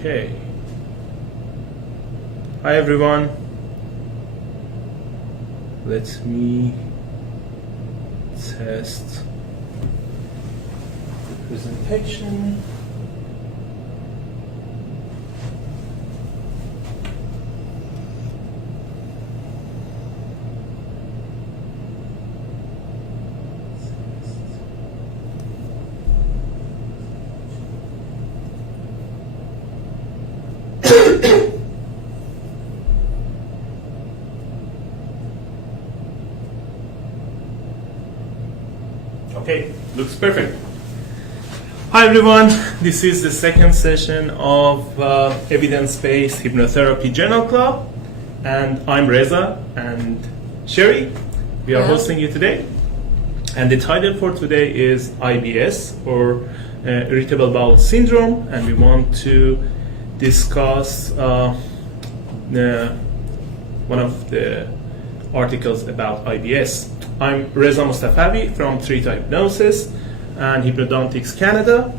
Okay. Hi everyone. Let me test the presentation. Okay, looks perfect. Hi everyone, this is the second session of Evidence-Based Hypnotherapy Journal Club, and I'm Reza and Sherry. We are hosting you today, and the title for today is IBS, or Irritable Bowel Syndrome, and we want to discuss one of the articles about IBS. I'm Reza Mustafavi from Treat Hypnosis and Hypnodontics Canada,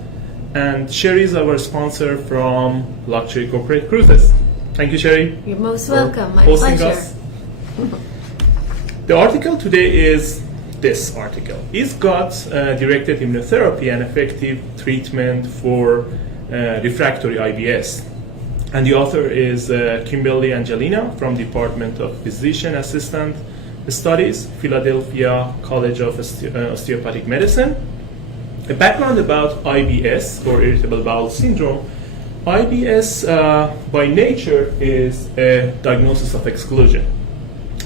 and Sherry is our sponsor from Luxury Corporate Cruises. Thank you, Sherry. You're most welcome. My hosting pleasure. us. The article today is this article. Is gut-directed hypnotherapy an effective treatment for refractory IBS? And the author is Kimberly Angelina from Department of Physician Assistant Studies, Philadelphia College of Osteopathic Medicine. A background about IBS, or Irritable Bowel Syndrome. IBS by nature is a diagnosis of exclusion.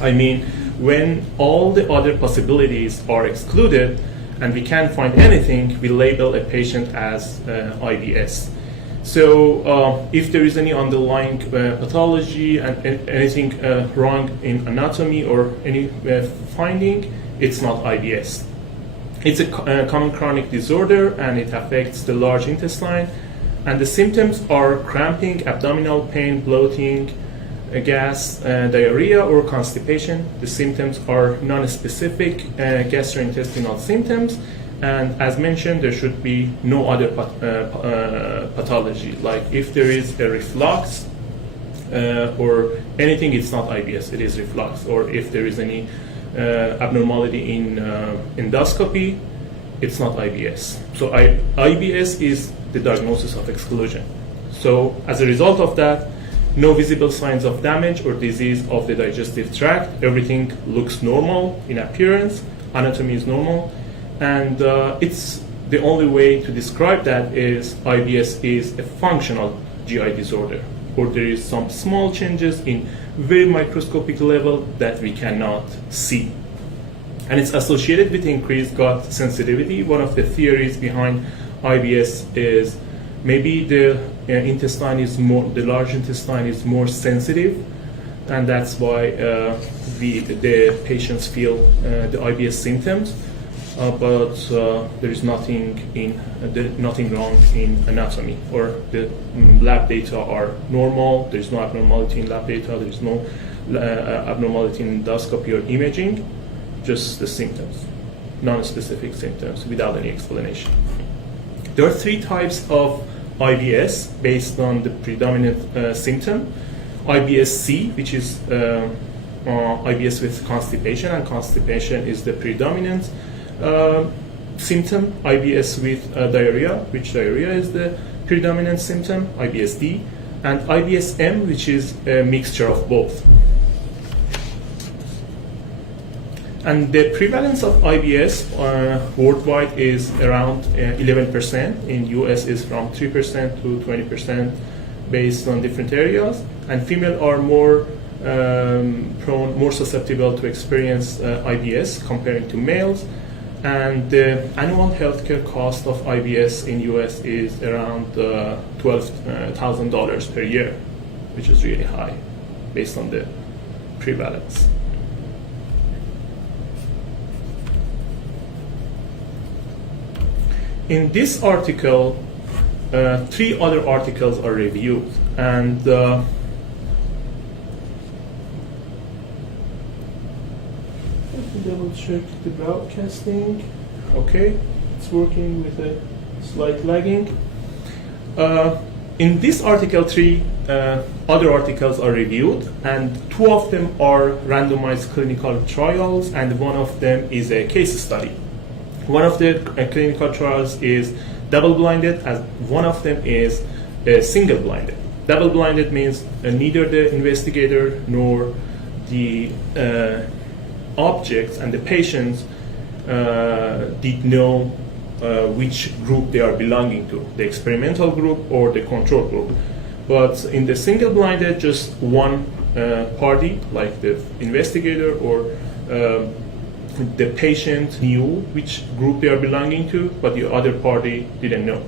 I mean, when all the other possibilities are excluded and we can't find anything, we label a patient as IBS. So if there is any underlying pathology and anything wrong in anatomy or any finding, it's not IBS. It's a common chronic disorder, and it affects the large intestine, and the symptoms are cramping, abdominal pain, bloating, gas, diarrhea, or constipation. The symptoms are non-specific gastrointestinal symptoms, and as mentioned, there should be no other pathology. Like if there is a reflux or anything, it's not IBS, it is reflux. Or if there is any abnormality in endoscopy, it's not IBS. So IBS is the diagnosis of exclusion. So as a result of that, no visible signs of damage or disease of the digestive tract. Everything looks normal in appearance, anatomy is normal. And it's the only way to describe that is IBS is a functional GI disorder, or there is some small changes in very microscopic level that we cannot see. And it's associated with increased gut sensitivity. One of the theories behind IBS is maybe the large intestine is more sensitive, and that's why the patients feel the IBS symptoms. But there is nothing wrong in anatomy, or the lab data are normal. There is no abnormality in lab data. There is no abnormality in endoscopy or imaging. Just the symptoms, non-specific symptoms without any explanation. There are three types of IBS based on the predominant symptom. IBS-C, which is IBS with constipation, and constipation is the predominant symptom. IBS with diarrhea, which diarrhea is the predominant symptom, IBS-D, and IBS-M, which is a mixture of both. And the prevalence of IBS worldwide is around 11%. In US is from 3% to 20% based on different areas. And females are more more susceptible to experience IBS comparing to males. And the annual healthcare cost of IBS in US is around $12,000 per year, which is really high based on the prevalence. In this article, 3 other articles are reviewed, and let me double check the broadcasting. Okay, it's working with a slight lagging. In this article, three other articles are reviewed, and two of them are randomized clinical trials, and one of them is a case study. One of the clinical trials is double-blinded, and one of them is single-blinded. Double-blinded means neither the investigator nor the objects and the patients did know which group they are belonging to, the experimental group or the control group. But in the single-blinded, just one party, like the investigator or the patient, knew which group they are belonging to, but the other party didn't know.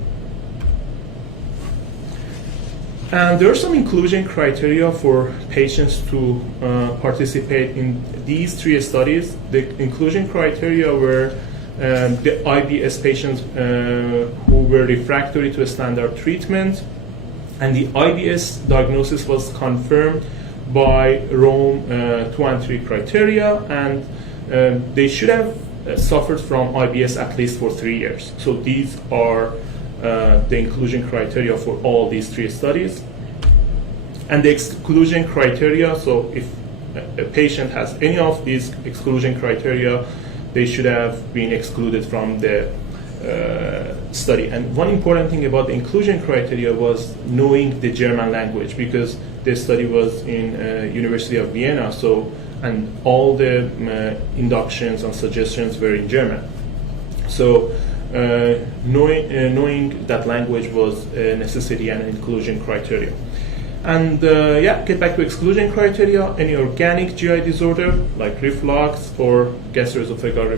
And there are some inclusion criteria for patients to participate in these three studies. The inclusion criteria were the IBS patients who were refractory to a standard treatment, and the IBS diagnosis was confirmed by Rome 2 and 3 criteria, and they should have suffered from IBS at least for 3 years. So these are the inclusion criteria for all these three studies. And the exclusion criteria, so if a patient has any of these exclusion criteria, they should have been excluded from the study. And one important thing about the inclusion criteria was knowing the German language, because the study was in University of Vienna, and all the inductions and suggestions were in German. So knowing that language was a necessity and an inclusion criteria. And get back to exclusion criteria. Any organic GI disorder like reflux or gastroesophageal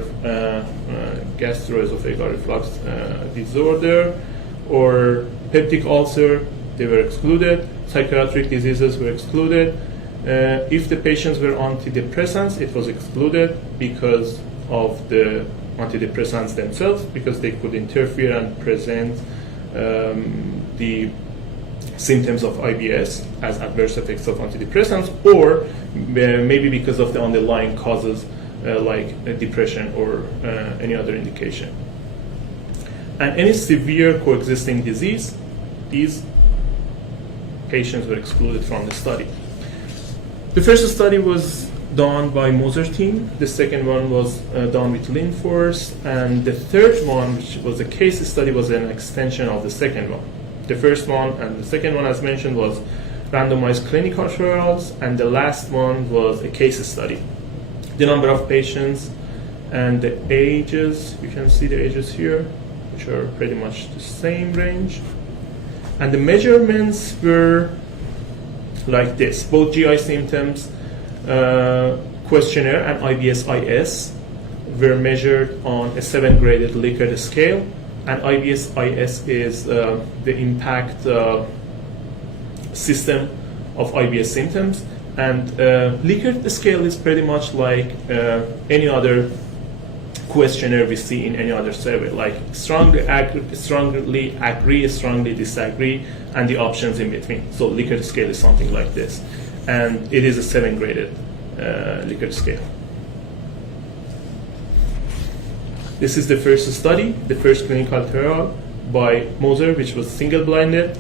reflux disorder or peptic ulcer, they were excluded. Psychiatric diseases were excluded. If the patients were antidepressants, it was excluded because of the antidepressants themselves, because they could interfere and present the symptoms of IBS as adverse effects of antidepressants, or maybe because of the underlying causes like depression or any other indication. And any severe coexisting disease, these patients were excluded from the study. The first study was done by Moser team, the second one was done with Linforce, and the third one, which was a case study, was an extension of the second one. The first one and the second one, as mentioned, was randomized clinical trials, and the last one was a case study. The number of patients and the ages, you can see the ages here, which are pretty much the same range. And the measurements were like this. Both GI symptoms questionnaire and IBS-IS were measured on a 7-graded Likert scale. And IBS-IS is the impact system of IBS symptoms. And Likert scale is pretty much like any other questionnaire we see in any other survey, like strongly agree, strongly disagree, and the options in between. So Likert scale is something like this. And it is a 7-graded Likert scale. This is the first study, the first clinical trial by Moser, which was single-blinded,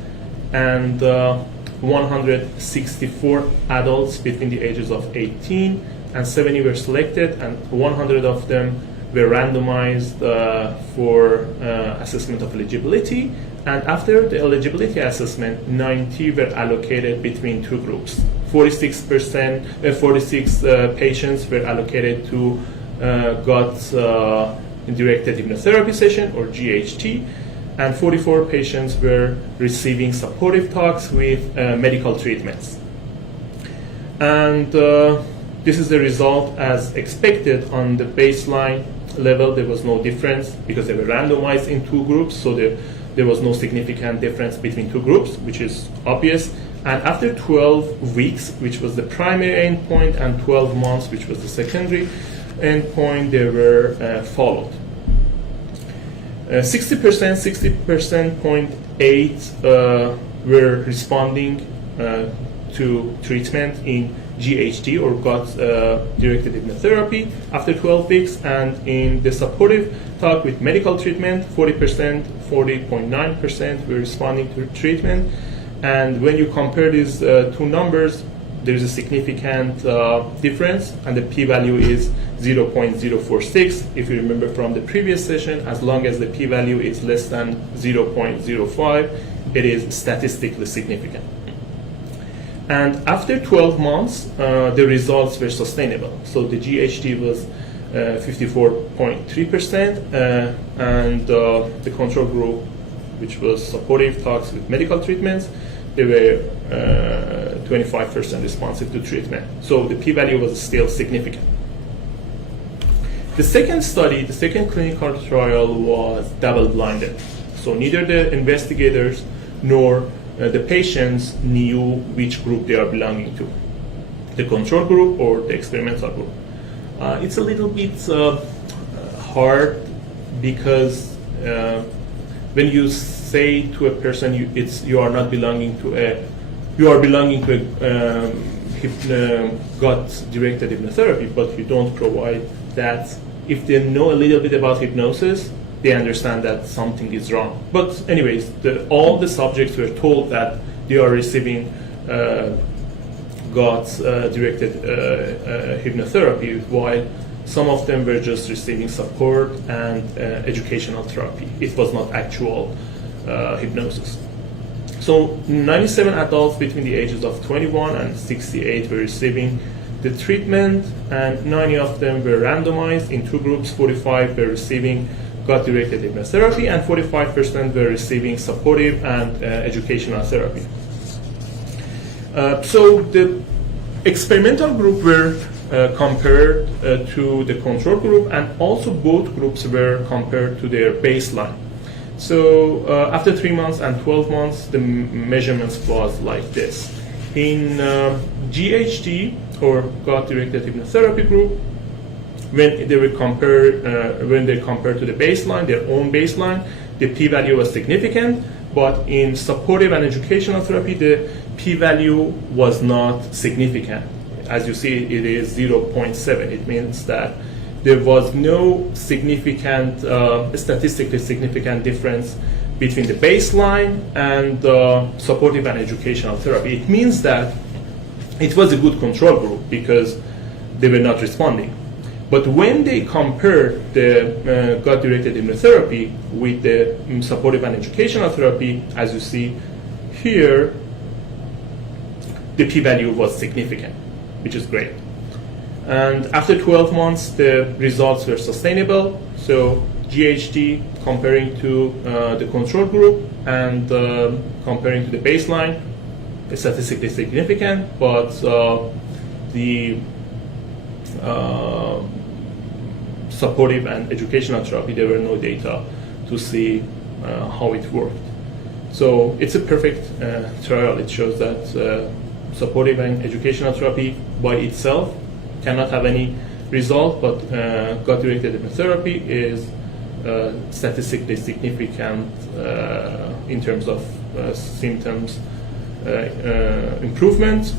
and 164 adults between the ages of 18 and 70 were selected, and 100 of them were randomized for assessment of eligibility. And after the eligibility assessment, 90 were allocated between two groups. 46 patients were allocated to gut-directed hypnotherapy session, or GHT, and 44 patients were receiving supportive talks with medical treatments. And this is the result as expected. On the baseline level, there was no difference because they were randomized in two groups, so there was no significant difference between two groups, which is obvious. And after 12 weeks, which was the primary endpoint, and 12 months, which was the secondary endpoint, they were followed. 60.8 were responding to treatment in GHT, or gut-directed hypnotherapy, after 12 weeks, and in the supportive talk with medical treatment, 40.9% were responding to treatment, And when you compare these two numbers, there is a significant difference, and the p-value is 0.046. If you remember from the previous session, as long as the p-value is less than 0.05, it is statistically significant. And after 12 months, the results were sustainable. So the GHD was 54.3%, and the control group, which was supportive talks with medical treatments, they were 25% responsive to treatment. So the p-value was still significant. The second study, the second clinical trial, was double-blinded. So neither the investigators nor the patients knew which group they are belonging to, the control group or the experimental group. It's a little bit hard because when you say to a person you are not belonging to you are belonging to a gut-directed hypnotherapy, but you don't provide that. If they know a little bit about hypnosis, they understand that something is wrong. But anyways, all the subjects were told that they are receiving gut-directed hypnotherapy, while some of them were just receiving support and educational therapy. It was not actual hypnosis. So 97 adults between the ages of 21 and 68 were receiving the treatment, and 90 of them were randomized in two groups. 45 were receiving gut-directed hypnotherapy, and 45% were receiving supportive and educational therapy. So the experimental group were compared to the control group, and also both groups were compared to their baseline. So after 3 months and 12 months, the measurements was like this. In GHD, or gut-directed hypnotherapy group, when they were compared to the baseline, their own baseline, the p-value was significant. But in supportive and educational therapy, the p-value was not significant. As you see, it is 0.7. It means that there was no significant, statistically significant difference between the baseline and supportive and educational therapy. It means that it was a good control group because they were not responding. But when they compared the gut-directed hypnotherapy with the supportive and educational therapy, as you see here, the p-value was significant, which is great. And after 12 months, the results were sustainable. So GHD comparing to the control group and comparing to the baseline is statistically significant, but the supportive and educational therapy, there were no data to see how it worked. So it's a perfect trial. It shows that supportive and educational therapy by itself cannot have any result, but gut-directed hypnotherapy is statistically significant in terms of symptoms improvement,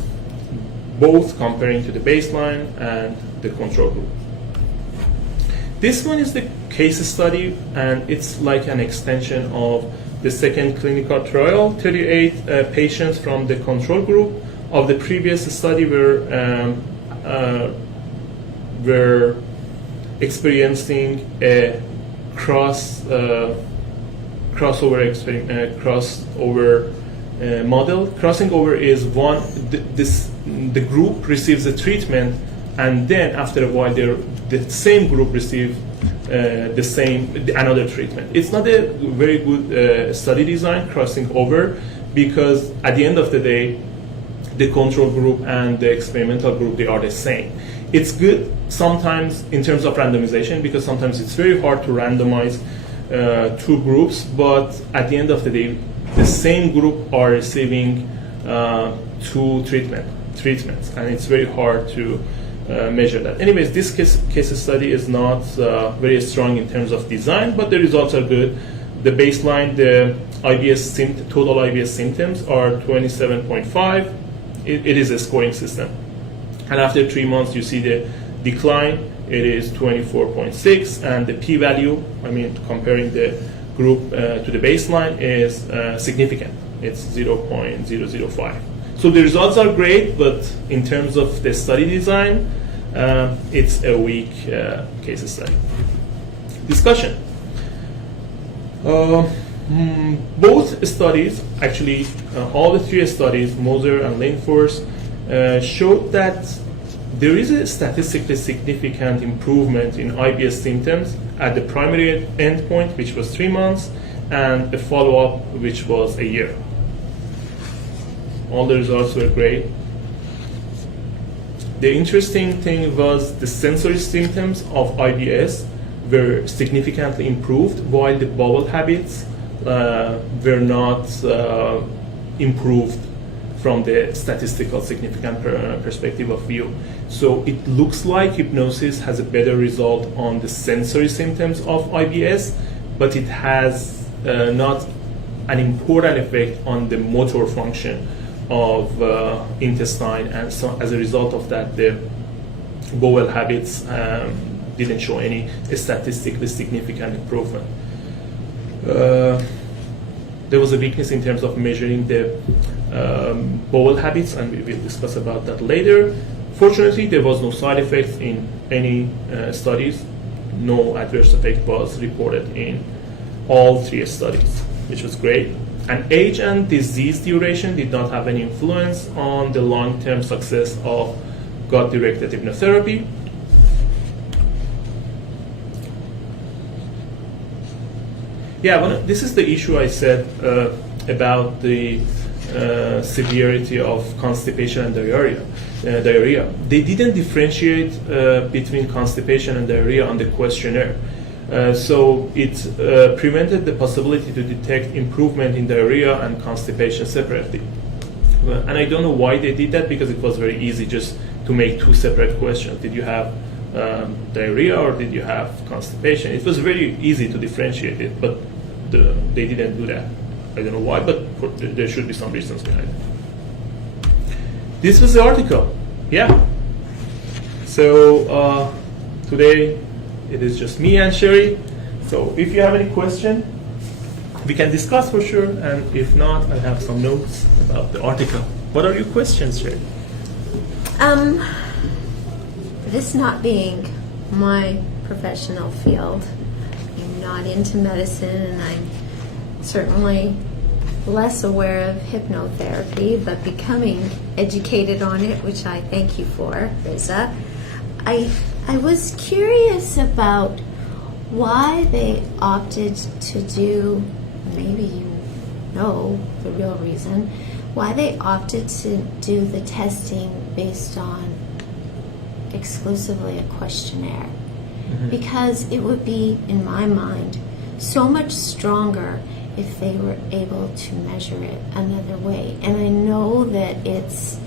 both comparing to the baseline and the control group. This one is the case study, and it's like an extension of the second clinical trial. 38 patients from the control group of the previous study were experiencing a crossover model. Crossing over is the group receives a treatment, and then after a while the same group receives another treatment. It's not a very good study design, crossing over, because at the end of the day, the control group and the experimental group, they are the same. It's good sometimes in terms of randomization, because sometimes it's very hard to randomize two groups, but at the end of the day, the same group are receiving two treatments, and it's very hard to measure that. Anyways, this case study is not very strong in terms of design, but the results are good. The baseline, the total IBS symptoms are 27.5. It is a scoring system. And after 3 months, you see the decline. It is 24.6, and the p-value, comparing the group to the baseline, is significant. it's 0.005. So the results are great, but in terms of the study design, it's a weak case study. Discussion. Both studies, actually all the three studies, Moser and Laneforth, showed that there is a statistically significant improvement in IBS symptoms at the primary endpoint, which was 3 months, and a follow-up, which was a year. All the results were great. The interesting thing was the sensory symptoms of IBS were significantly improved, while the bowel habits were not improved from the statistical significant perspective of view. So it looks like hypnosis has a better result on the sensory symptoms of IBS, but it has not an important effect on the motor function of intestine, and so as a result of that, the bowel habits didn't show any statistically significant improvement. There was a weakness in terms of measuring the bowel habits, and we will discuss about that later. Fortunately, there was no side effects in any studies. No adverse effect was reported in all three studies, which was great. And age and disease duration did not have any influence on the long-term success of gut-directed hypnotherapy. Yeah, this is the issue I said about the severity of constipation and diarrhea. They didn't differentiate between constipation and diarrhea on the questionnaire. So it prevented the possibility to detect improvement in diarrhea and constipation separately. And I don't know why they did that, because it was very easy just to make two separate questions. Did you have diarrhea or did you have constipation? It was very easy to differentiate it, but they didn't do that. I don't know why, but there should be some reasons behind it. This was the article. Yeah. So today it is just me and Sherry. So if you have any question, we can discuss for sure. And if not, I have some notes about the article. What are your questions, Sherry? This not being my professional field, I'm not into medicine, and I'm certainly less aware of hypnotherapy, but becoming educated on it, which I thank you for, Riza. I was curious about why they opted to do, maybe you know the real reason, why they opted to do the testing based on exclusively a questionnaire. Mm-hmm. Because it would be, in my mind, so much stronger if they were able to measure it another way. And I know that it's,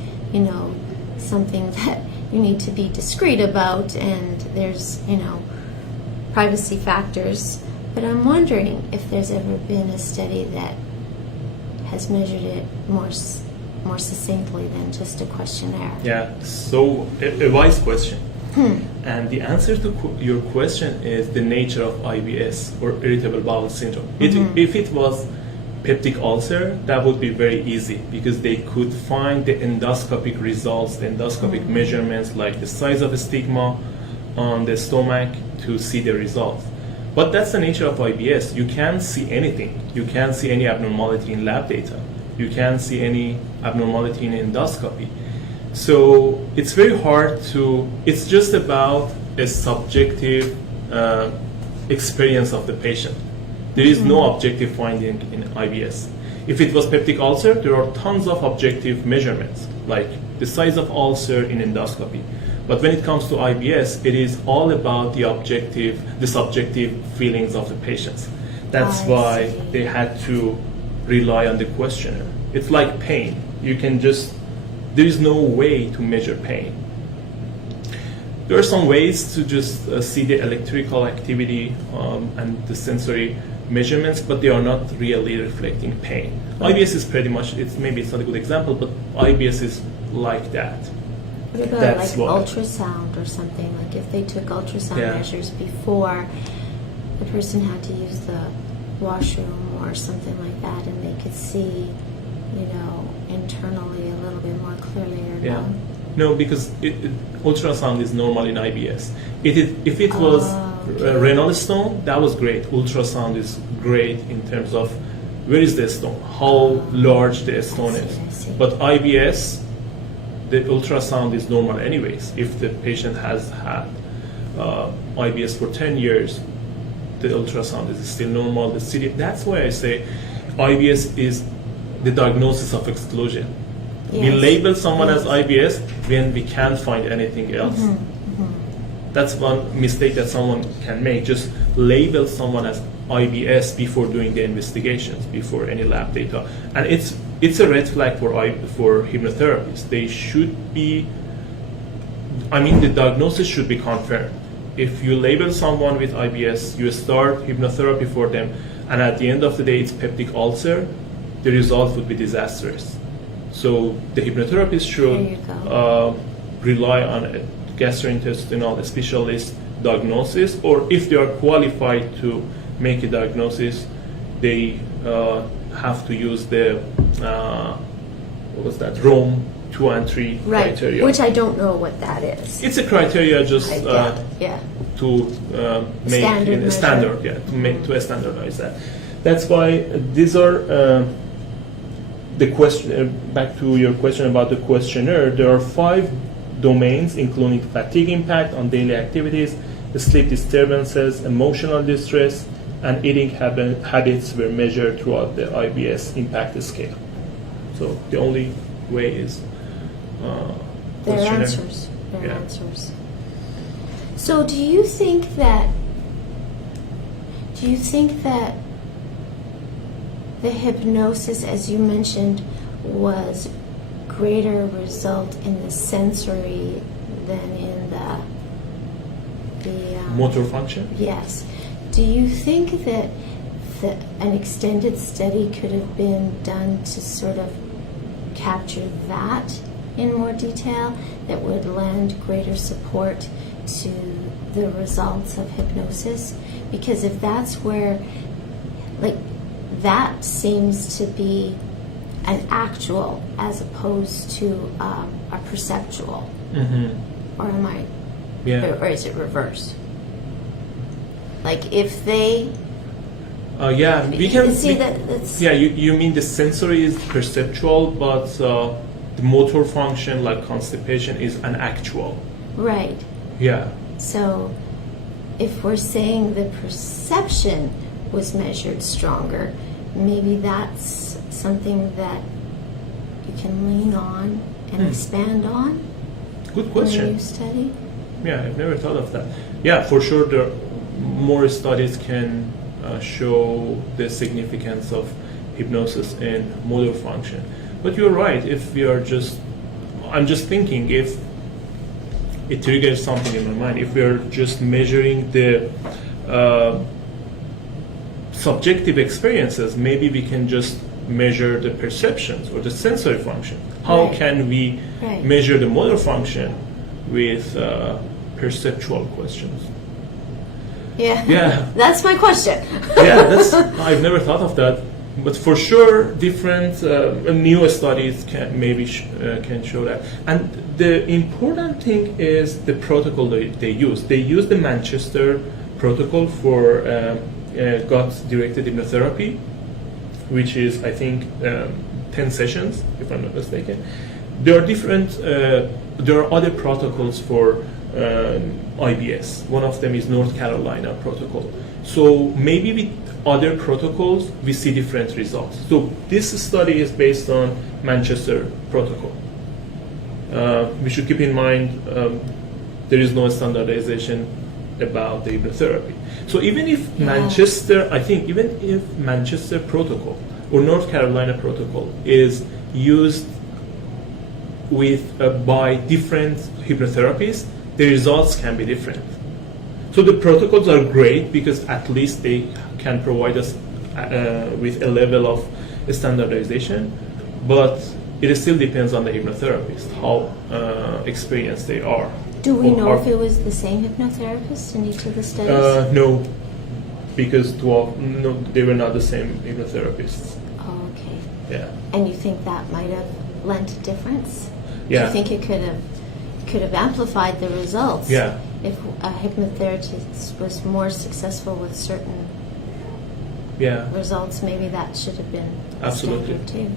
something that you need to be discreet about, and there's, privacy factors. But I'm wondering if there's ever been a study that has measured it more succinctly than just a questionnaire. Yeah, so a wise question. And the answer to your question is the nature of IBS, or irritable bowel syndrome. Mm-hmm. If it was peptic ulcer, that would be very easy, because they could find the endoscopic results, the endoscopic measurements, like the size of the stigma on the stomach, to see the results. But that's the nature of IBS. You can't see anything. You can't see any abnormality in lab data. You can't see any abnormality in endoscopy. So it's very hard to, it's just about a subjective experience of the patient. There is no objective finding in IBS. If it was peptic ulcer, there are tons of objective measurements, like the size of ulcer in endoscopy. But when it comes to IBS, it is all about the subjective feelings of the patients. That's why they had to rely on the questionnaire. It's like pain. There is no way to measure pain. There are some ways to just see the electrical activity and the sensory measurements, but they are not really reflecting pain. IBS is pretty much, maybe it's not a good example, but IBS is like that. What about ultrasound or something? Like if they took ultrasound measures before, the person had to use the washroom or something like that, and they could see internally a little bit more clearly or Yeah. no? No, because ultrasound is normal in IBS. If it was okay. renal stone, that was great. Ultrasound is great in terms of where is the stone, how large the stone is. I see. But IBS, the ultrasound is normal anyways. If the patient has had IBS for 10 years, the ultrasound is still normal. The CD, that's why I say IBS is the diagnosis of exclusion. We Yes. label someone as Yes. IBS when we can't find anything else. That's one mistake that someone can make. Just label someone as IBS before doing the investigations, before any lab data, and it's a red flag for hypnotherapists. They should be. I mean, the diagnosis should be confirmed. If you label someone with IBS, you start hypnotherapy for them, and at the end of the day, it's peptic ulcer, the result would be disastrous. So the hypnotherapist should There you go. rely on a gastrointestinal specialist diagnosis, or if they are qualified to make a diagnosis, they have to use the what was that, Rome 2 and 3 Right, criteria. which I don't know what that is. It's a criteria just I get, yeah. to make Standard in a measure. standard, yeah, to standardize that. That's why these are the question. Back to your question about the questionnaire, there are 5 domains, including fatigue impact on daily activities, sleep disturbances, emotional distress, and eating habits were measured throughout the IBS impact scale. So the only way is Their questionnaire. answers. Their Yeah. answers. So do you think that the hypnosis, as you mentioned, was greater result in the sensory than in the Motor function? Yes. Do you think that an extended study could have been done to sort of capture that in more detail, that would lend greater support to the results of hypnosis? Because if that's where, like, that seems to be an actual as opposed to a perceptual. Mm-hmm. Or am I, Yeah. or is it reverse? Like if they Yeah, we can see that's Yeah, you mean the sensory is perceptual, but the motor function, like constipation, is an actual. right. Yeah. So if we're saying the perception was measured stronger, maybe that's something that you can lean on and expand on Good in a question. new study. Yeah, I've never thought of that. Yeah, for sure, there more studies can show the significance of hypnosis in motor function. But you're right. If we are I'm just thinking if it triggers something in my mind. If we are just measuring the subjective experiences, maybe we can just measure the perceptions or the sensory function. How Right. can we Right. measure the motor function with perceptual questions? Yeah. Yeah. That's my question. Yeah, I've never thought of that. But for sure, different new studies can show that. And the important thing is the protocol they use. They use the Manchester protocol for gut-directed hypnotherapy, which is, I think, 10 sessions, if I'm not mistaken. There are different. There are other protocols for IBS. One of them is North Carolina protocol. So maybe with other protocols, we see different results. So this study is based on Manchester protocol. We should keep in mind there is no standardization about the hypnotherapy. So even if even if Manchester protocol or North Carolina protocol is used by different hypnotherapists, the results can be different. So the protocols are great because at least they can provide us with a level of standardization, but it still depends on the hypnotherapist, how experienced they are. Do we know if it was the same hypnotherapist in each of the studies? No, because they were not the same hypnotherapists. Oh, okay. Yeah. And you think that might have lent a difference? Do Yeah. you think it could have amplified the results? Yeah. If a hypnotherapist was more successful with certain Yeah. results, maybe that should have been Absolutely. standard too.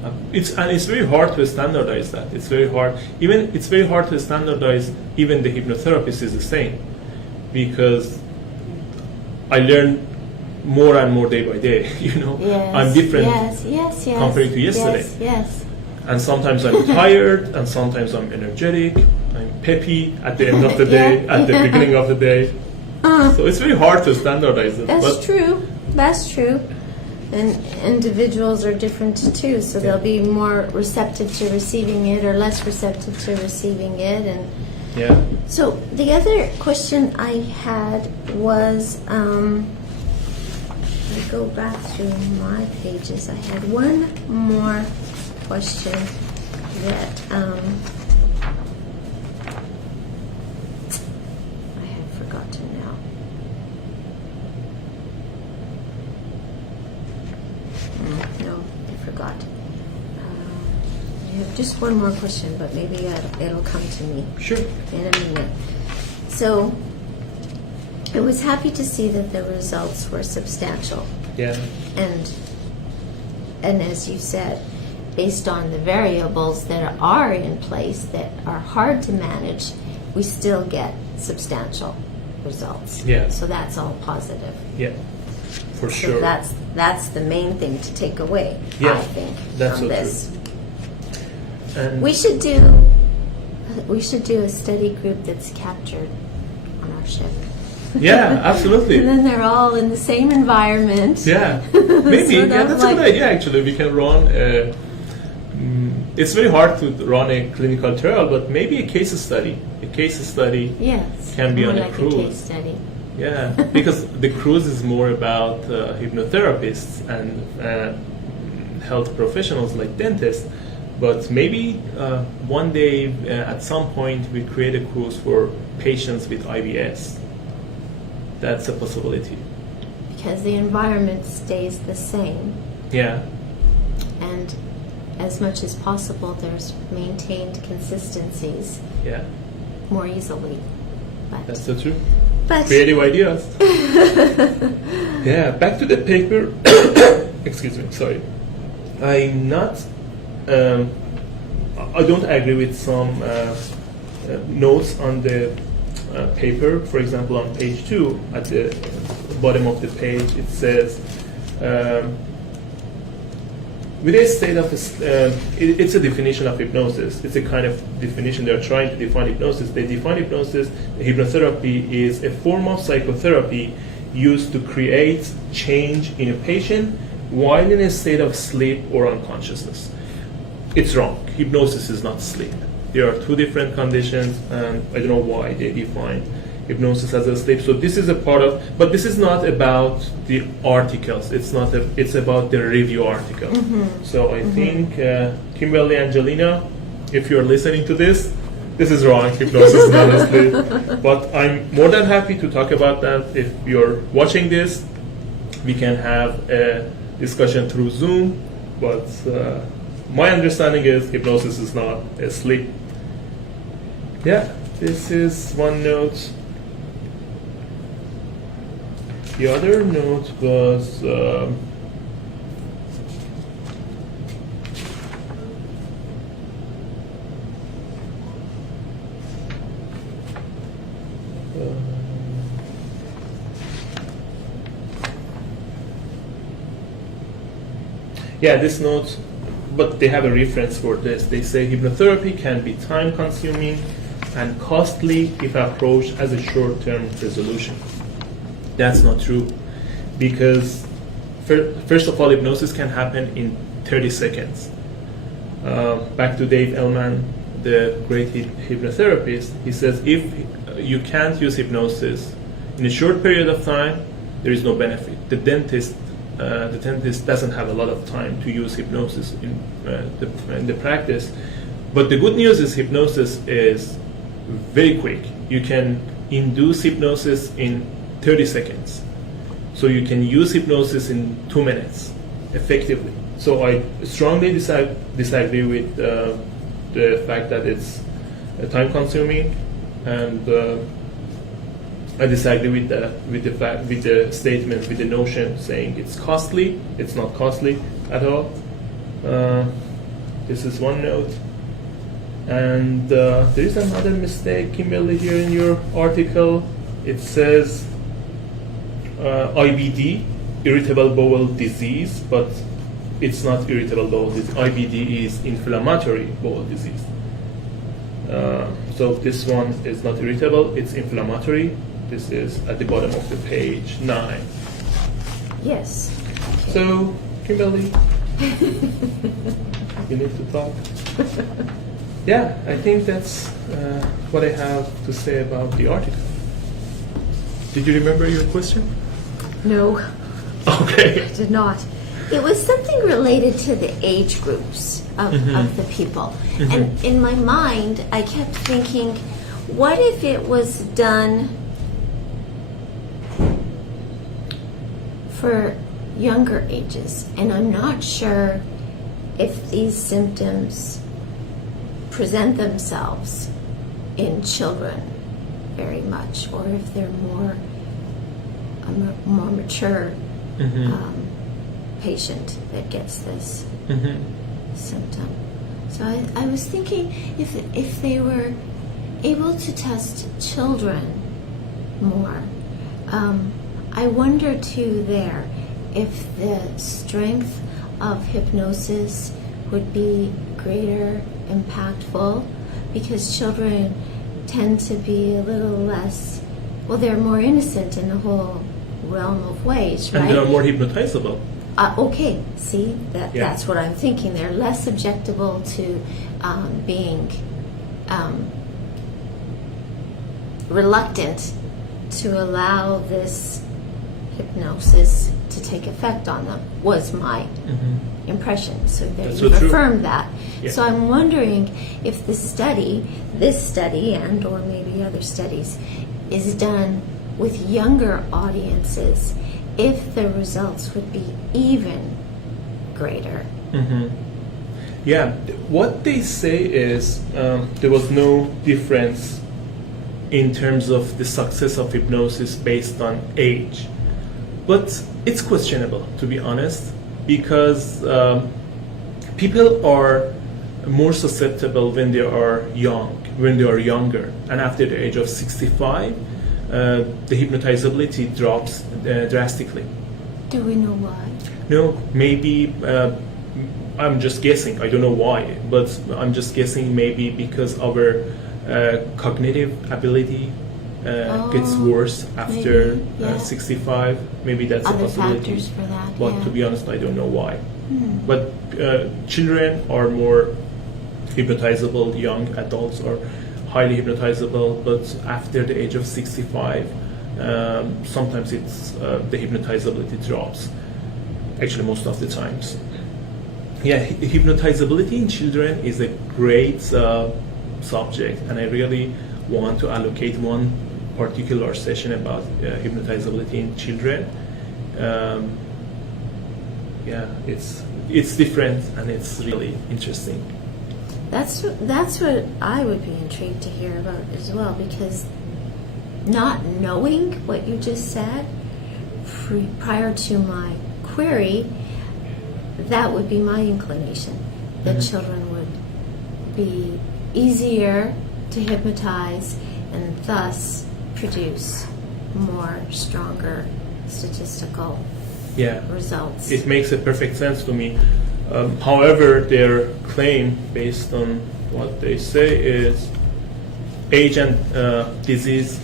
It's very hard to standardize that. It's very hard. It's very hard to standardize. Even the hypnotherapist is the same, because I learn more and more day by day. Yes. I'm different Yes. compared to yesterday. Yes. And sometimes I'm tired, and sometimes I'm energetic. I'm peppy at the end of the day, Yeah. at the beginning of the day. So it's very hard to standardize it. That's true. That's true. And individuals are different too, so they'll be more receptive to receiving it or less receptive to receiving it. And Yeah. so the other question I had was, I go back through my pages. I had one more question that I have forgotten now. No, I forgot. I have just one more question, but maybe it'll come to me Sure. in a minute. So I was happy to see that the results were substantial. Yeah. And as you said, based on the variables that are in place that are hard to manage, we still get substantial results. Yeah. So that's all positive. Yeah. For So sure. that's the main thing to take away, Yeah, I think, that's from so this. true. And We should do a study group that's captured on our ship. yeah, absolutely. And then they're all in the same environment. Yeah, maybe. Sort Yeah, of that's a like- good idea. Actually, we can run. It's very hard to run a clinical trial, but maybe a case study. A case study. Yes. Can be more on a like cruise. a case study. Yeah, because the cruise is more about hypnotherapists and health professionals like dentists. But maybe one day, at some point, we create a cruise for patients with IBS. That's a possibility. Because the environment stays the same, Yeah. and as much as possible, there's maintained consistencies Yeah. more easily. But, That's so true. but Creative ideas. Yeah, back to the paper. Excuse me, sorry. I'm not. I don't agree with some notes on the paper. For example, on page 2, at the bottom of the page, it says, with a state of, it's a definition of hypnosis. It's a kind of definition. They're trying to define hypnosis. They define hypnosis, hypnotherapy is a form of psychotherapy used to create change in a patient while in a state of sleep or unconsciousness. It's wrong. Hypnosis is not sleep. There are two different conditions, and I don't know why they define hypnosis as a sleep. So this is a part of, but this is not about the articles. It's not. It's about the review article. So I think Kimberly, Angelina, if you're listening to this is wrong. Hypnosis is not a sleep. But I'm more than happy to talk about that. If you're watching this, we can have a discussion through Zoom. But my understanding is hypnosis is not a sleep. Yeah, this is one note. The other note was yeah, this note, but they have a reference for this. They say hypnotherapy can be time-consuming and costly if approached as a short-term resolution. That's not true, because first of all, hypnosis can happen in 30 seconds. Back to Dave Ellman, the great hypnotherapist, he says if you can't use hypnosis in a short period of time, there is no benefit. The dentist doesn't have a lot of time to use hypnosis in the practice. But the good news is hypnosis is very quick. You can induce hypnosis in 30 seconds. So you can use hypnosis in 2 minutes effectively. So I strongly disagree with the fact that it's time consuming, and I disagree with the statement, with the notion saying it's costly. It's not costly at all. This is one note. And there is another mistake, Kimberly, here in your article. It says IBD, irritable bowel disease, but it's not irritable bowel disease. IBD is inflammatory bowel disease. So this one is not irritable, it's inflammatory. This is at the bottom of the page 9. Yes. Okay. So, Kimberly, you need to talk. Yeah, I think that's what I have to say about the article. Did you remember your question? No, Okay. I did not. It was something related to the age groups of the people. And in my mind, I kept thinking, what if it was done for younger ages? And I'm not sure if these symptoms present themselves in children very much, or if they're a more mature patient that gets this symptom. So I was thinking if they were able to test children more, I wonder too there if the strength of hypnosis would be greater, impactful, because children tend to be a little less, well, they're more innocent in the whole realm of ways, right? And they are more hypnotizable. Okay, see, that's what I'm thinking. They're less susceptible to being reluctant to allow this hypnosis to take effect on them, was my impression. So that That's you've so true. affirmed that. Yeah. So I'm wondering if this study and or maybe other studies is done with younger audiences, if the results would be even greater. Yeah, what they say is there was no difference in terms of the success of hypnosis based on age. But it's questionable, to be honest, because people are more susceptible when they are younger, and after the age of 65, the hypnotizability drops drastically. Do we know why? No, maybe I'm just guessing. I don't know why, but I'm just guessing. Maybe because our cognitive ability gets worse after maybe, yeah. 65. Maybe that's Other a possibility. factors for that, But yeah. to be honest, I don't know why. But children are more hypnotizable. Young adults are highly hypnotizable. But after the age of 65, sometimes it's the hypnotizability drops. Actually, most of the times. Yeah, hypnotizability in children is a great subject, and I really want to allocate one particular session about hypnotizability in children. Yeah, it's different and it's really interesting. That's what I would be intrigued to hear about as well, because not knowing what you just said prior to my query, that would be my inclination, that children would be easier to hypnotize and thus produce more stronger statistical results. It makes a perfect sense to me. However, their claim, based on what they say, is age and disease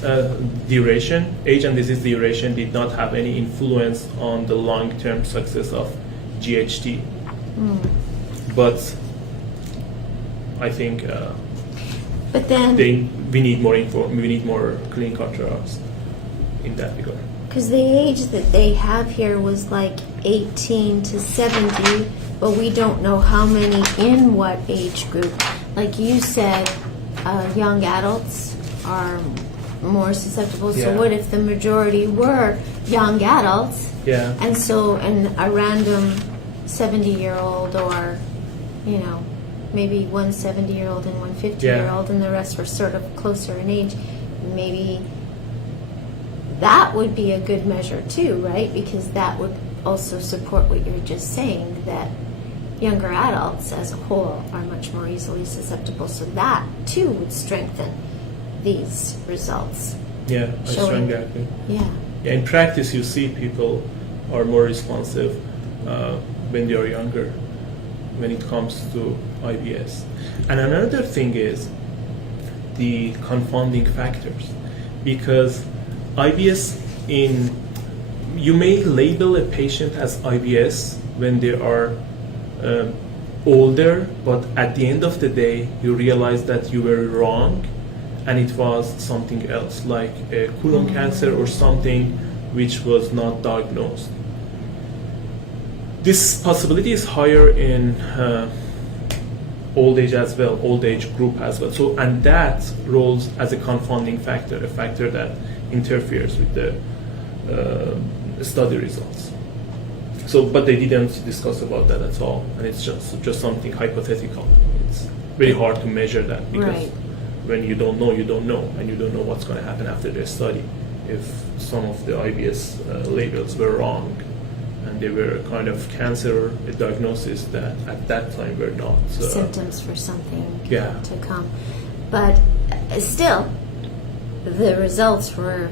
duration. Age and disease duration did not have any influence on the long-term success of GHD. But I think But then, we need more clinical trials in that regard. because the age that they have here was like 18 to 70, but we don't know how many in what age group. Like you said, young adults are more susceptible. So Yeah. what if the majority were young adults? Yeah. And so, and a random 70-year-old, or, you know, maybe one 70-year-old and one 50-year-old, and the rest were sort of closer in age, maybe that would be a good measure too, right? Because that would also support what you're just saying, that younger adults as a whole are much more easily susceptible. So that too would strengthen these results. Yeah, I Showing- strongly agree. Yeah. Yeah, in practice, you see people are more responsive when they are younger when it comes to IBS. And another thing is the confounding factors, because IBS you may label a patient as IBS when they are older, but at the end of the day, you realize that you were wrong and it was something else, like a colon cancer or something which was not diagnosed. This possibility is higher in old age as well, old age group as well. So, and that rolls as a confounding factor, a factor that interferes with the study results. So, but they didn't discuss about that at all, and it's just something hypothetical. It's very hard to measure that, because Right. when you don't know, and you don't know what's going to happen after the study. If some of the IBS labels were wrong, and they were kind of cancer diagnosis that at that time were not Symptoms for something Yeah. to come. But still, the results were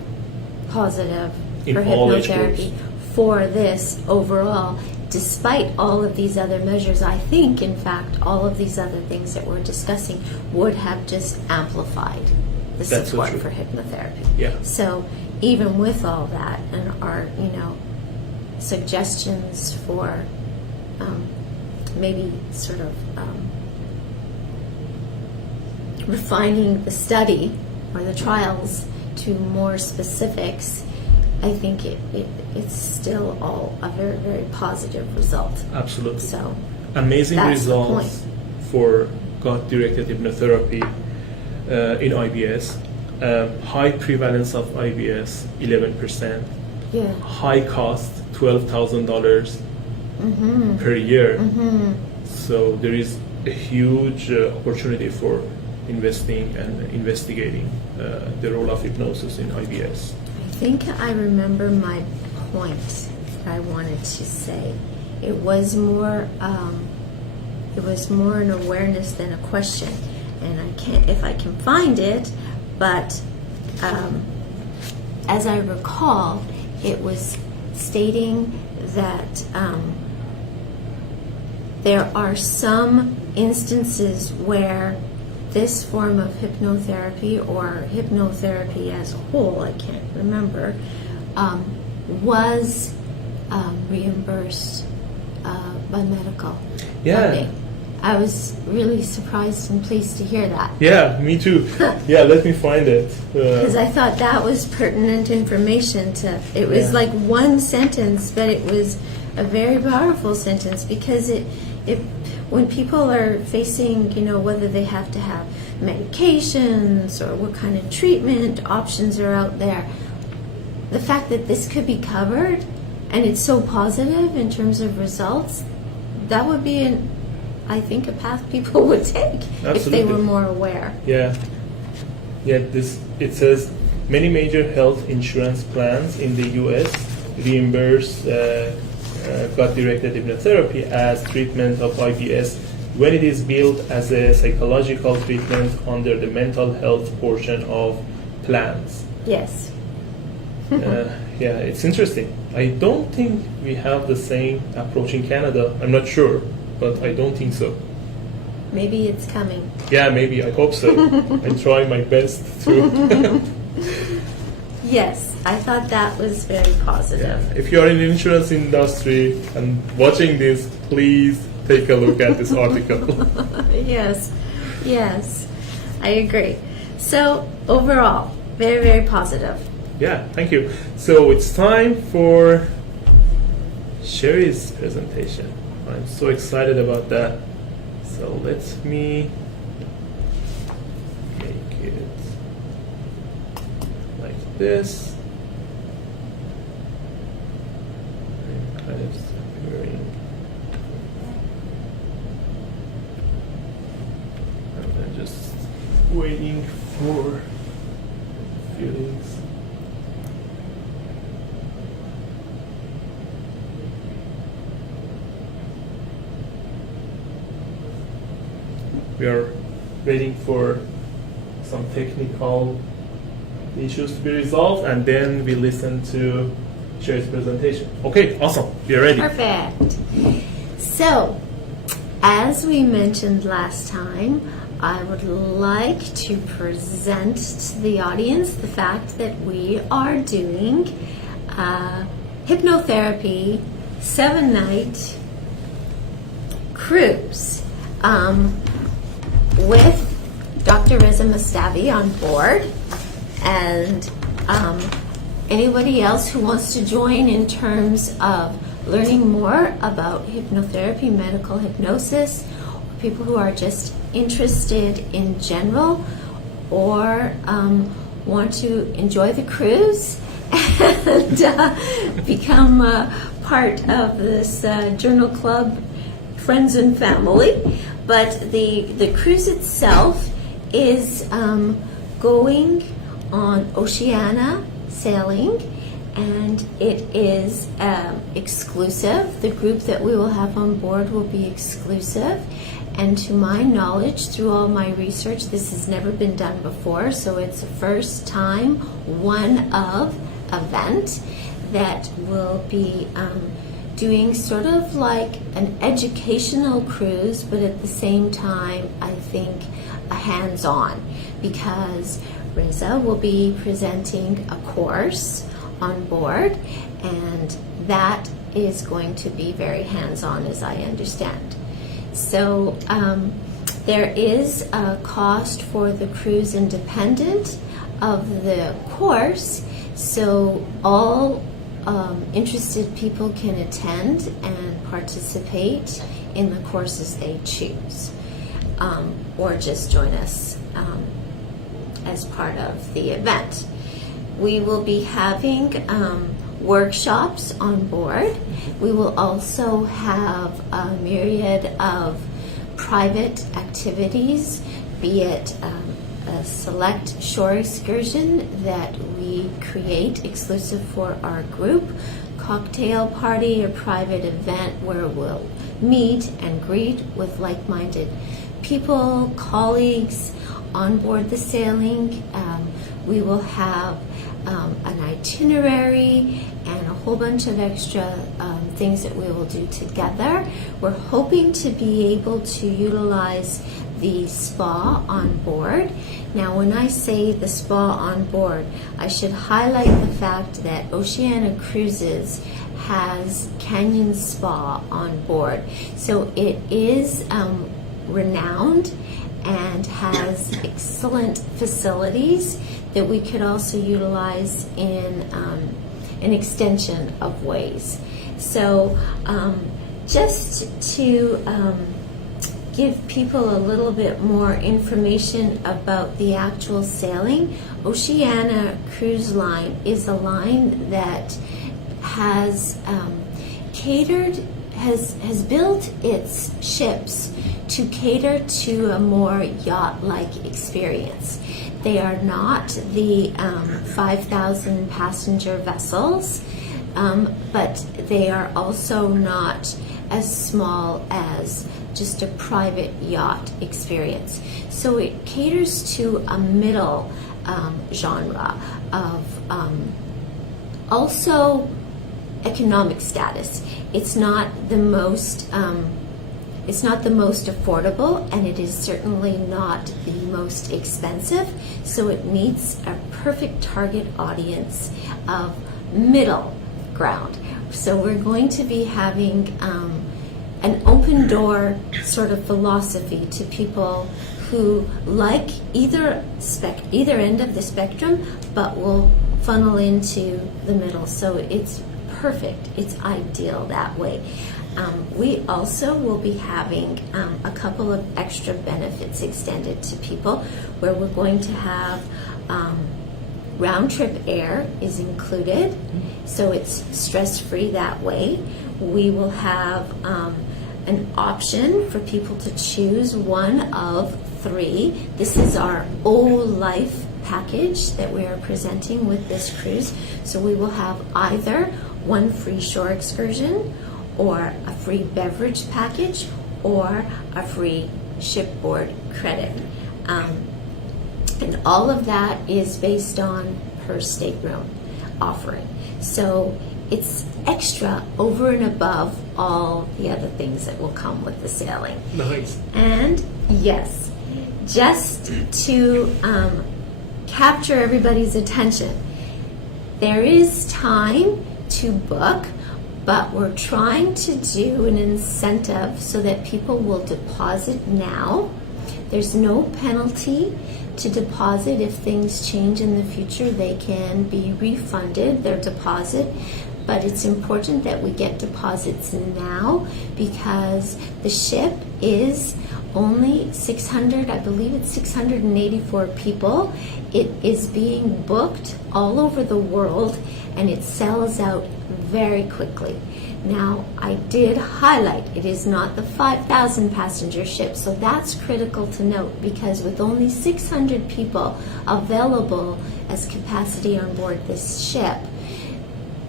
positive In for all age hypnotherapy groups. for this overall, despite all of these other measures. I think, in fact, all of these other things that we're discussing would have just amplified the That's so support true. for hypnotherapy. Yeah. So even with all that, and our, suggestions for maybe sort of refining the study or the trials to more specifics, I think it's still all a very, very positive result. Absolutely. So Amazing that's the results for gut-directed hypnotherapy in IBS. High prevalence of IBS, 11%. yeah. High cost, $12,000 per year. So there is a huge opportunity for investing and investigating the role of hypnosis in IBS. I think I remember my point that I wanted to say. It was more an awareness than a question, and if I can find it, but as I recall, it was stating that there are some instances where this form of hypnotherapy, or hypnotherapy as a whole, I can't remember, was reimbursed by medical funding. I was really surprised and pleased to hear that. Yeah, me too. Yeah, let me find it. Because I thought that was pertinent information it was like one sentence, but it was a very powerful sentence, because when people are facing, whether they have to have medications or what kind of treatment options are out there, the fact that this could be covered and it's so positive in terms of results, that would be I think a path people would take if they were more aware. Yeah. It says many major health insurance plans in the U.S. reimburse gut-directed hypnotherapy as treatment of IBS when it is billed as a psychological treatment under the mental health portion of plans. Yes. Yeah, it's interesting. I don't think we have the same approach in Canada. I'm not sure, but I don't think so. Maybe it's coming. Yeah, maybe. I hope so. I'm trying my best to. Yes, I thought that was very positive. Yeah. If you are in the insurance industry and watching this, please take a look at this article. Yes, I agree. So overall, very, very positive. Yeah, thank you. So it's time for Sherry's presentation. I'm so excited about that. So let me make it like this. I'm kind of separating waiting for feelings. We are waiting for some technical issues to be resolved, and then we listen to Sherry's presentation. Okay, awesome. We are ready. Perfect. So, as we mentioned last time, I would like to present to the audience the fact that we are doing hypnotherapy 7-night cruise with Dr. Reza Mustavi on board, and anybody else who wants to join in terms of learning more about hypnotherapy, medical hypnosis, people who are just interested in general or want to enjoy the cruise and become part of this journal club, friends and family. But the cruise itself is going on Oceania sailing, and it is exclusive. The group that we will have on board will be exclusive, and to my knowledge, through all my research, this has never been done before, so it's a first time one-of event that will be doing sort of like an educational cruise, but at the same time, I think a hands-on, because Reza will be presenting a course on board, and that is going to be very hands-on, as I understand. So there is a cost for the cruise independent of the course, so all interested people can attend and participate in the courses they choose, or just join us as part of the event. We will be having workshops on board. We will also have a myriad of private activities, be it a select shore excursion that we create exclusive for our group, cocktail party, a private event where we'll meet and greet with like-minded people, colleagues on board the sailing. We will have an itinerary and a whole bunch of extra things that we will do together. We're hoping to be able to utilize the spa on board. Now, when I say the spa on board, I should highlight the fact that Oceania Cruises has Canyon Spa on board. So it is renowned and has excellent facilities that we could also utilize in an extension of ways. So just to give people a little bit more information about the actual sailing, Oceania Cruise Line is a line that has has built its ships to cater to a more yacht-like experience. They are not the 5,000 passenger vessels, but they are also not as small as just a private yacht experience. So it caters to a middle genre of also economic status. It's not the most affordable, and it is certainly not the most expensive, so it meets a perfect target audience of middle ground. So we're going to be having an open door sort of philosophy to people who like either end of the spectrum, but will funnel into the middle. So it's perfect, it's ideal that way. We also will be having a couple of extra benefits extended to people, where we're going to have round trip air is included, so it's stress-free that way. We will have an option for people to choose one of 3. This is our O-Life package that we are presenting with this cruise. So we will have either one free shore excursion, or a free beverage package, or a free shipboard credit. And all of that is based on per stateroom offering. So it's extra over and above all the other things that will come with the sailing. Nice. And yes, just to capture everybody's attention, there is time to book, but we're trying to do an incentive so that people will deposit now. There's no penalty to deposit. If things change in the future, they can be refunded their deposit. But it's important that we get deposits now, because the ship is only 600, I believe it's 684 people. It is being booked all over the world, and it sells out very quickly. Now, I did highlight it is not the 5,000 passenger ship, so that's critical to note, because with only 600 people available as capacity on board this ship,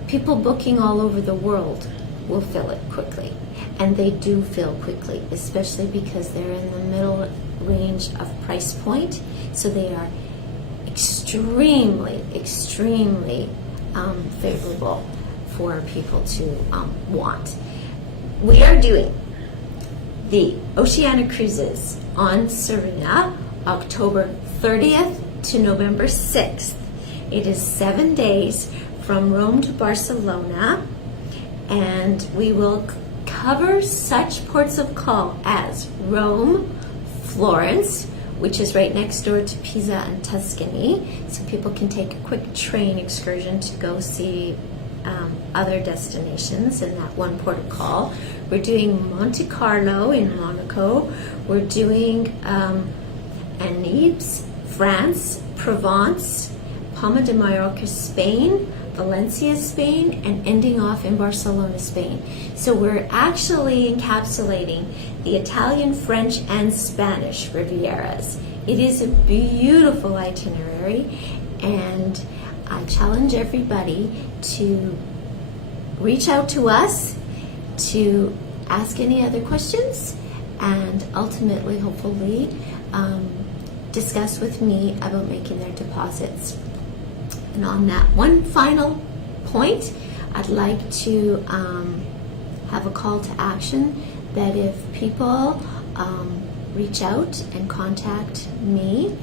people booking all over the world will fill it quickly. And they do fill quickly, especially because they're in the middle range of price point, so they are extremely, extremely favorable for people to want. We are doing the Oceania Cruises on Serena, October 30th to November 6th. It is 7 days from Rome to Barcelona, and we will cover such ports of call as Rome, Florence, which is right next door to Pisa and Tuscany, so people can take a quick train excursion to go see other destinations in that one port of call. We're doing Monte Carlo in Monaco. We're doing Annibes, France, Provence, Palma de Mallorca, Spain, Valencia, Spain, and ending off in Barcelona, Spain. So we're actually encapsulating the Italian, French, and Spanish Rivieras. It is a beautiful itinerary, and I challenge everybody to reach out to us to ask any other questions, and ultimately, hopefully, discuss with me about making their deposits. And on that one final point, I'd like to have a call to action that if people reach out and contact me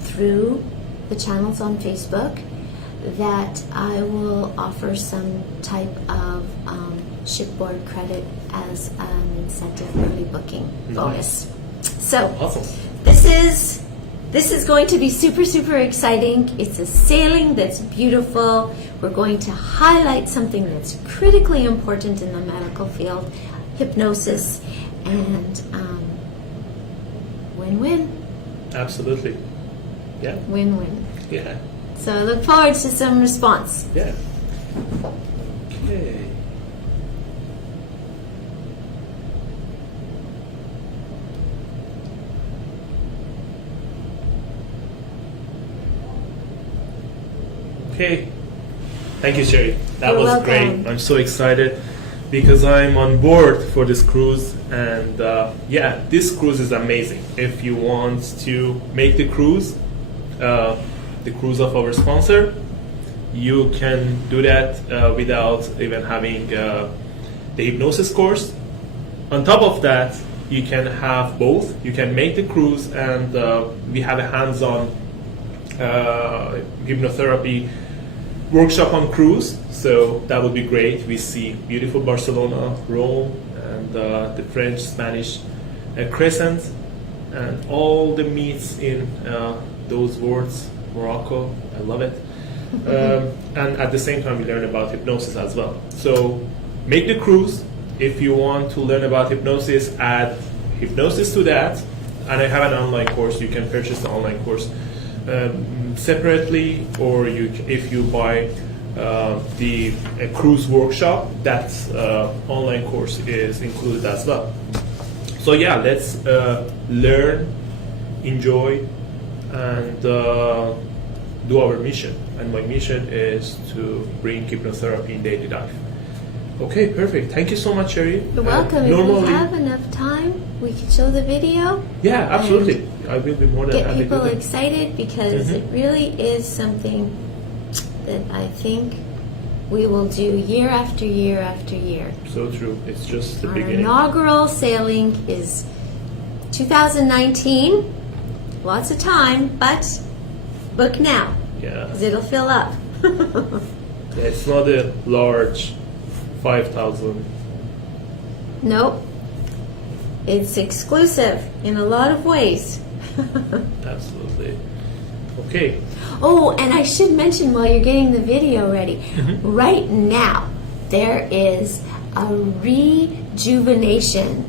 through the channels on Facebook, that I will offer some type of shipboard credit as an incentive early booking bonus. So Awesome. This is going to be super, super exciting. It's a sailing that's beautiful. We're going to highlight something that's critically important in the medical field, hypnosis, and win-win. Absolutely. Yeah. Win-win. Yeah. So I look forward to some response. Yeah. Okay. Okay. Thank you, Sherry. That You're was welcome. great. I'm so excited because I'm on board for this cruise, and yeah, this cruise is amazing. If you want to make the cruise of our sponsor, you can do that without even having the hypnosis course. On top of that, you can have both. You can make the cruise, and we have a hands-on hypnotherapy workshop on cruise, so that would be great. We see beautiful Barcelona, Rome, and the French, Spanish crescent, and all the meets in those words. Morocco, I love it. And at the same time, we learn about hypnosis as well. So make the cruise. If you want to learn about hypnosis, add hypnosis to that. And I have an online course. You can purchase the online course separately, or if you buy the cruise workshop, that online course is included as well. So yeah, let's learn, enjoy, and do our mission. And my mission is to bring hypnotherapy in daily life. Okay, perfect. Thank you so much, Sherry. You're welcome. If we have enough time, we can show the video. Yeah, absolutely. I will be more than Get happy people to do that. excited because it really is something that I think we will do year after year after year. So true. It's just the Our beginning. inaugural sailing is 2019. Lots of time, but book now Yeah. because it'll fill up. It's not a large 5,000. Nope. It's exclusive in a lot of ways. Absolutely. Okay. Oh, and I should mention while you're getting the video ready, right now there is a rejuvenation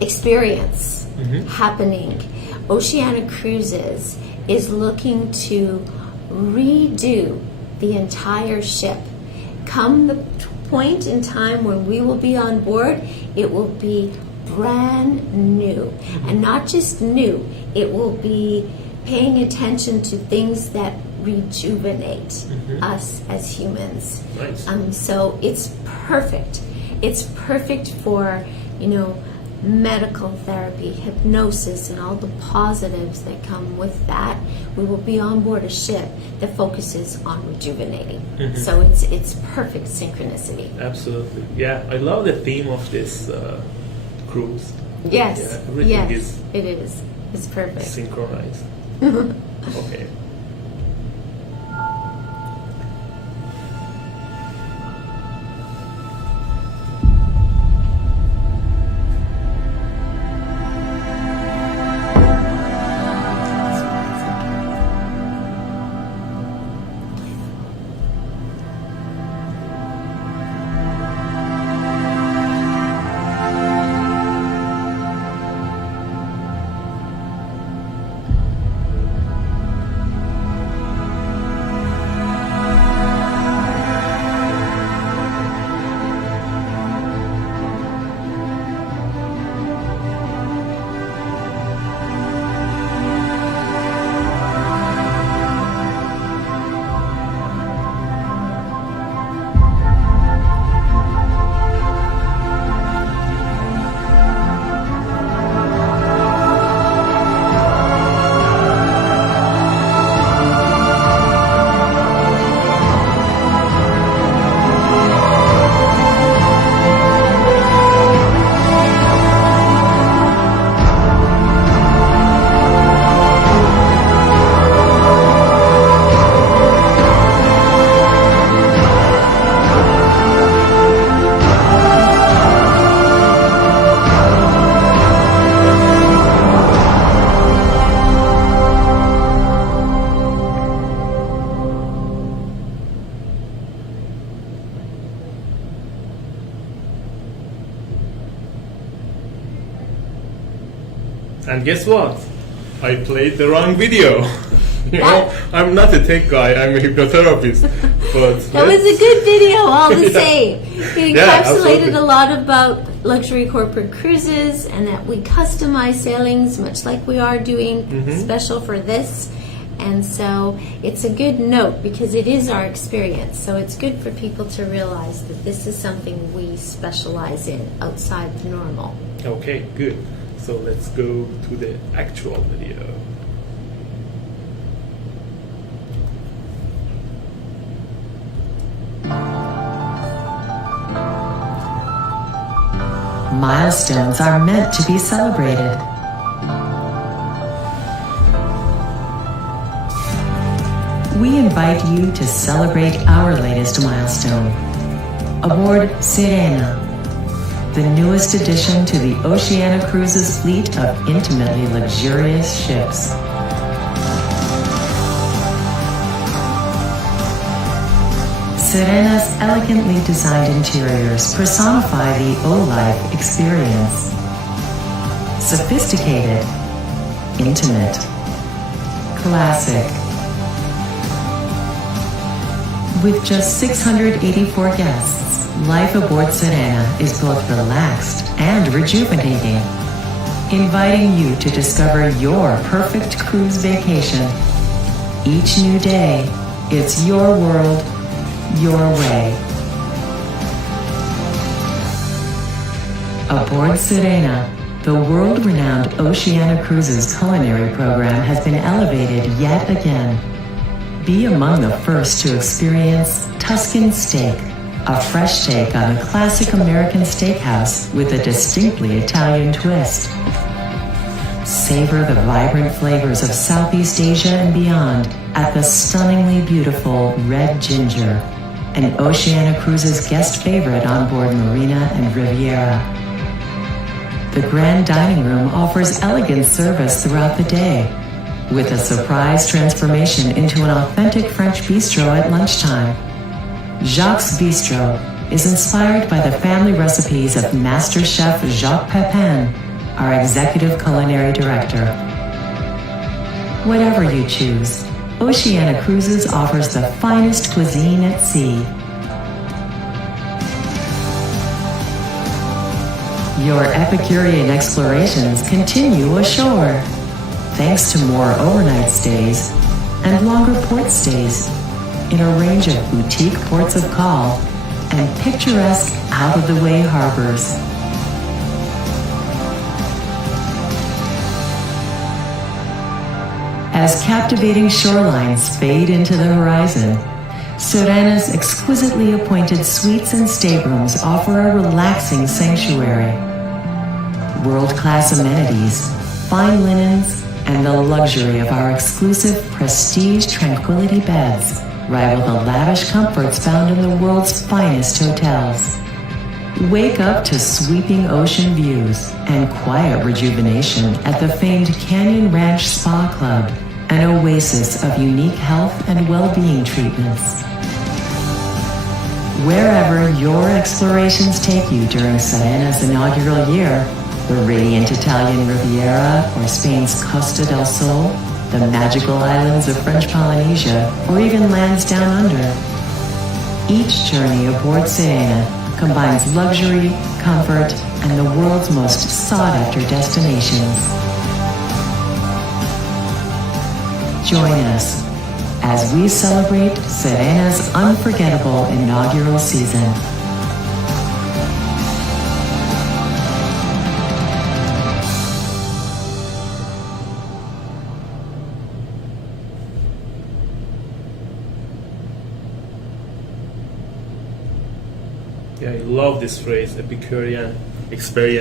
experience happening. Oceana Cruises is looking to redo the entire ship. Come the point in time when we will be on board, it will be brand new. And not just new, it will be paying attention to things that rejuvenate us as humans. Nice. So it's perfect. It's perfect for, medical therapy, hypnosis, and all the positives that come with that. We will be on board a ship that focuses on rejuvenating. So it's perfect synchronicity. Absolutely. Yeah, I love the theme of this cruise. Yes, Yeah, everything is it is. It's perfect. synchronized. Okay. And guess what? I played the wrong video. I'm not a tech guy, I'm a hypnotherapist. But That was a good video all the same. It Yeah, encapsulated absolutely. a lot about luxury corporate cruises and that we customize sailings much like we are doing special for this. And so it's a good note because it is our experience. So it's good for people to realize that this is something we specialize in outside the normal. Okay, good. So let's go to the actual video. Milestones are meant to be celebrated. We invite you to celebrate our latest milestone. Aboard Sirena, the newest addition to the Oceana Cruises fleet of intimately luxurious ships. Sirena's elegantly designed interiors personify the O-Life experience. Sophisticated, intimate, classic, With just 684 guests, life aboard Sirena is both relaxed and rejuvenating, inviting you to discover your perfect cruise vacation. Each new day, it's your world, your way. Aboard Sirena, the world-renowned Oceania Cruises culinary program has been elevated yet again. Be among the first to experience Tuscan steak, a fresh take on a classic American steakhouse with a distinctly Italian twist. Savor the vibrant flavors of Southeast Asia and beyond at the stunningly beautiful Red Ginger, an Oceania Cruises guest favorite on board Marina and Riviera. The Grand Dining Room offers elegant service throughout the day, with a surprise transformation into an authentic French bistro at lunchtime. Jacques' Bistro is inspired by the family recipes of Master Chef Jacques Pepin, our executive culinary director. Whatever you choose, Oceania Cruises offers the finest cuisine at sea. Your Epicurean explorations continue ashore, thanks to more overnight stays and longer port stays in a range of boutique ports of call and picturesque out-of-the-way harbors. As captivating shorelines fade into the horizon, Sirena's exquisitely appointed suites and staterooms offer a relaxing sanctuary. World-class amenities, fine linens, and the luxury of our exclusive Prestige Tranquility beds rival the lavish comforts found in the world's finest hotels. Wake up to sweeping ocean views and quiet rejuvenation at the famed Canyon Ranch Spa Club, an oasis of unique health and well-being treatments. Wherever your explorations take you during Sirena's inaugural year, the radiant Italian Riviera or Spain's Costa del Sol, the magical islands of French Polynesia, or even lands down under, each journey aboard Sirena combines luxury, comfort, and the world's most sought-after destinations. Join us as we celebrate Sirena's unforgettable inaugural season. Yeah, I love this phrase, Epicurean experience.